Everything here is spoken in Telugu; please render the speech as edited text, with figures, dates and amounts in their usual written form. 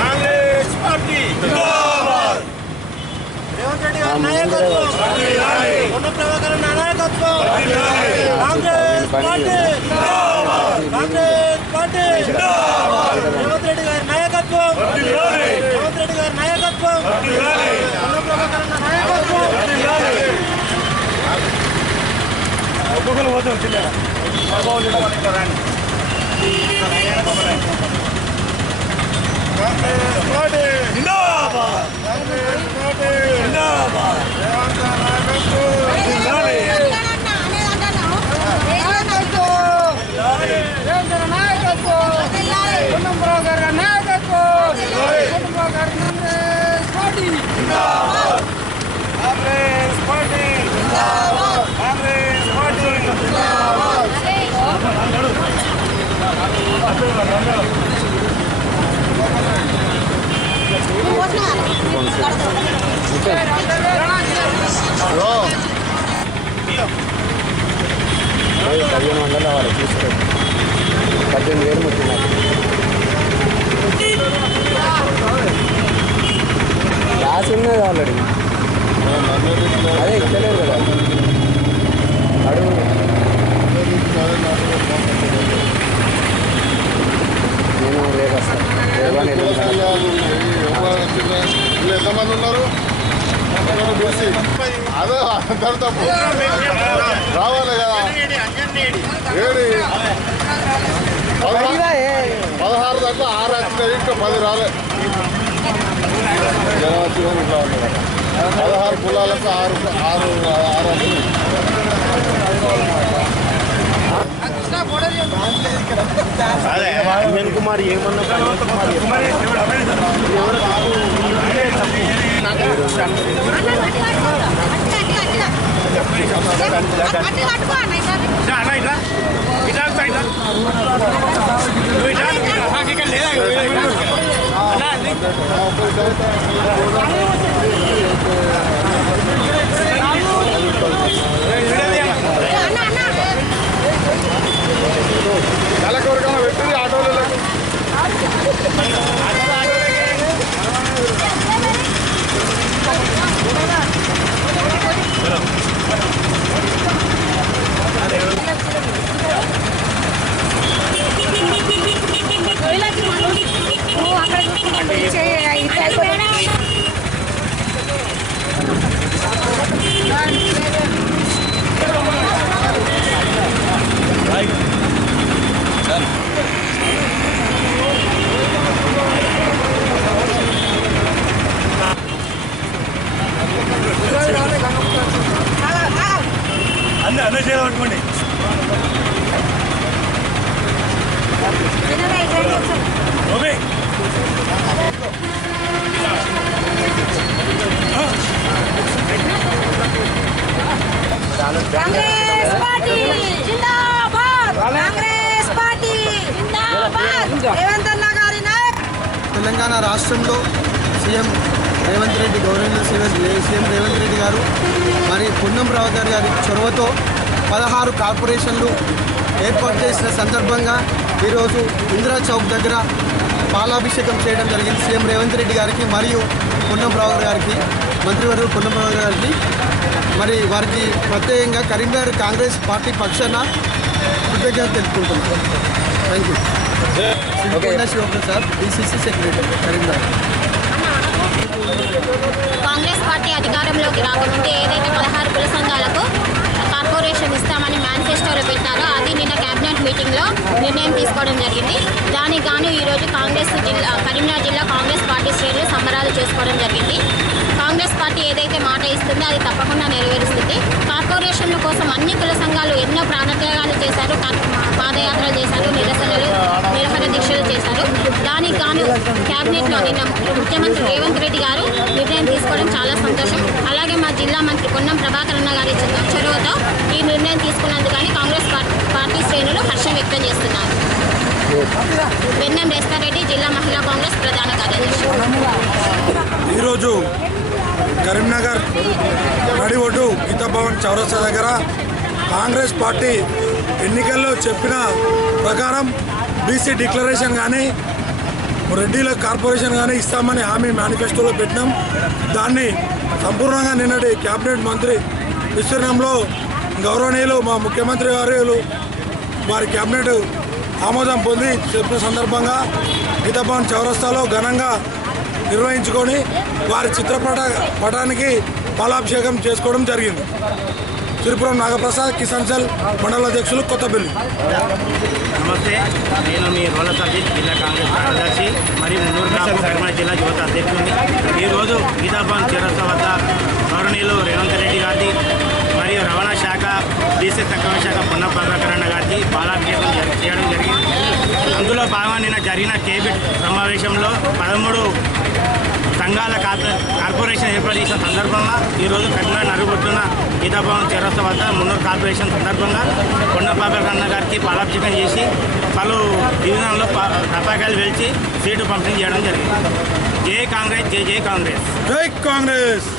కాంగ్రెస్ పార్టీ జిందాబాద్. రేవంత్ రెడ్డి గారి నాయకత్వం, ఉన్న ప్రభాకర్ నాయకత్వం, కాంగ్రెస్ పార్టీ జిందాబాద్. కాంగ్రెస్ పార్టీ జిందాబాద్. రేవంత్ రెడ్డి గారి నాయకత్వం, రేవంత్ రెడ్డి గారి నాయకత్వం, ఉన్న ప్రభాకర్ నాయకత్వం. ఒక్కొక్కరు పోతాం చిన్న కాంగ్రెస్ పార్టీ జిందాబాద్. కాంగ్రెస్ పార్టీ జిందాబాద్. రేవంత్ నాయకత్వం జిందాబాద్. పదిహేను వందలు వాళ్ళు తీసుకెళ్ళి 18,000 ముట్టినారు. గ్యాస్ ఉన్నది ఆల్రెడీ, అదే ఇచ్చలేరు కదా అడుగు. నేను రేపు వస్తాను. ఎంతమంది ఉన్నారు? అదే అందరు తప్పు రావాలి కదా. 16 దాంట్లో 6 వచ్చినాయి, ఇంకా 10 రాలే. జనం వచ్చిన ఇట్లా ఉన్నాయి కదా. 16 కులాలకు 6 అమీన్ కుమార్ ఏమన్నా నెలకొరకన్నా పెట్టి ఆటోలకు అన్నీ చేయబట్టుకోండి. కాంగ్రెస్ పార్టీ జిందాబాద్. కాంగ్రెస్ పార్టీ జిందాబాద్. రేవంత్ అన్న గారి తెలంగాణ రాష్ట్రంలో CM Revanth Reddy, governor CM Revanth Reddy గారు మరి పొన్నం ప్రభాకర్ గారి చొరవతో 16 కార్పొరేషన్లు ఏర్పాటు చేసిన సందర్భంగా ఈరోజు ఇందిరా చౌక్ దగ్గర పాలాభిషేకం చేయడం జరిగింది సీఎం రేవంత్ రెడ్డి గారికి మరియు పొన్నం ప్రభాకర్ గారికి, మంత్రివర్యులు పొన్నం ప్రభాకర్ గారికి. మరి వారికి ప్రత్యేకంగా కరీంనగర్ కాంగ్రెస్ పార్టీ పక్షాన కృతజ్ఞత తెలుపుకుంటున్నాం. Thank you. Sivaprasad, DCC secretary, Karimnagar. Congress party అధికారంలోకి రాకముందే ఏదైతే 16 కుల సంఘాలకు కార్పొరేషన్ ఇస్తామని మేనిఫెస్టోలో పెట్టారో అది నిన్న కేబినెట్ మీటింగ్లో నిర్ణయం తీసుకోవడం జరిగింది. దానికి గాను ఈరోజు కరీంనగర్ జిల్లా కాంగ్రెస్ పార్టీ శ్రేణులు సంబరాలు చేసుకోవడం జరిగింది. కాంగ్రెస్ పార్టీ ఏదైతే మాట ఇస్తుందో అది తప్పకుండా నెరవేరుస్తుంది. కార్పొరేషన్ల కోసం అన్ని కుల సంఘాలు ఎన్నో ప్రాణత్యాగాలు చేశారు, పాదయాత్రలు చేశారు, నిరసన దీక్షలు చేశారు. దానికి గాను కేబినెట్లో నిన్న ముఖ్యమంత్రి రేవంత్ రెడ్డి గారు నిర్ణయం తీసుకోవడం చాలా సంతోషం. అలాగే మా జిల్లా మంత్రి పొన్నం ప్రభాకర్ అన్న గారి చొరవతో ఈ నిర్ణయం తీసుకున్నందుకు కానీ కాంగ్రెస్ పార్టీ శ్రేణులు హర్షం వ్యక్తం చేస్తున్నారు. వెన్నం రెస్తారెడ్డి, జిల్లా మహిళా కాంగ్రెస్ ప్రధాన కార్యదర్శి. ఈరోజు కరీంనగర్ నడి ఒడ్డు గీతా భవన్ చౌరస్తా దగ్గర కాంగ్రెస్ పార్టీ ఎన్నికల్లో చెప్పిన ప్రకారం బీసీ డిక్లరేషన్ కానీ రెడ్డిల కార్పొరేషన్ కానీ ఇస్తామని హామీ మేనిఫెస్టోలో పెట్టినాం. దాన్ని సంపూర్ణంగా నిన్నటి క్యాబినెట్ మంత్రి విస్తరణలో గౌరవనీయులు మా ముఖ్యమంత్రి గారు వారి క్యాబినెట్ ఆమోదం పొంది చెప్పిన సందర్భంగా గీతాభవన్ చౌరస్తాలో ఘనంగా నిర్వహించుకొని వారి పటానికి పాలాభిషేకం చేసుకోవడం జరిగింది. తిరుపురం నాగప్రసాద్, కిసాన్ సెల్ మండల అధ్యక్షులు, కొత్తపల్లి. నమస్తే, నేను మీ రోల సతీష్, జిల్లా కాంగ్రెస్ కార్యదర్శి మరియు మున్నూరు గ్రామం కరీంనగర్ జిల్లా యువత అధ్యక్షుడిని. ఈరోజు గీతాభవన్ చౌరస్తా వద్ద గౌరవనీయులు రేవంత్ రెడ్డి గారిది మరియు రవాణా శాఖ, బీసీ తక్కువ శాఖ పొన్నం ప్రభాకరణ గారికి పాలాభిషేకం చేయడం జరిగింది. అందులో భాగంగా నిన్న జరిగిన కేబినెట్ సమావేశంలో 13 సంఘాల కార్పొరేషన్ ఏర్పాటు చేసిన సందర్భంగా ఈరోజు కరీంనగర్ నరుగుతున్న గీతాభవన్ చౌరస్తా వద్ద మున్నూరు కార్పొరేషన్ సందర్భంగా పొన్నం ప్రభాకరణ గారికి పాలాభిషేకం చేసి పలు డివిజన్లో టపాకాయలు వెలిచి సీటు పంపిణీ చేయడం జరిగింది. జై కాంగ్రెస్, జై జై కాంగ్రెస్, జై కాంగ్రెస్.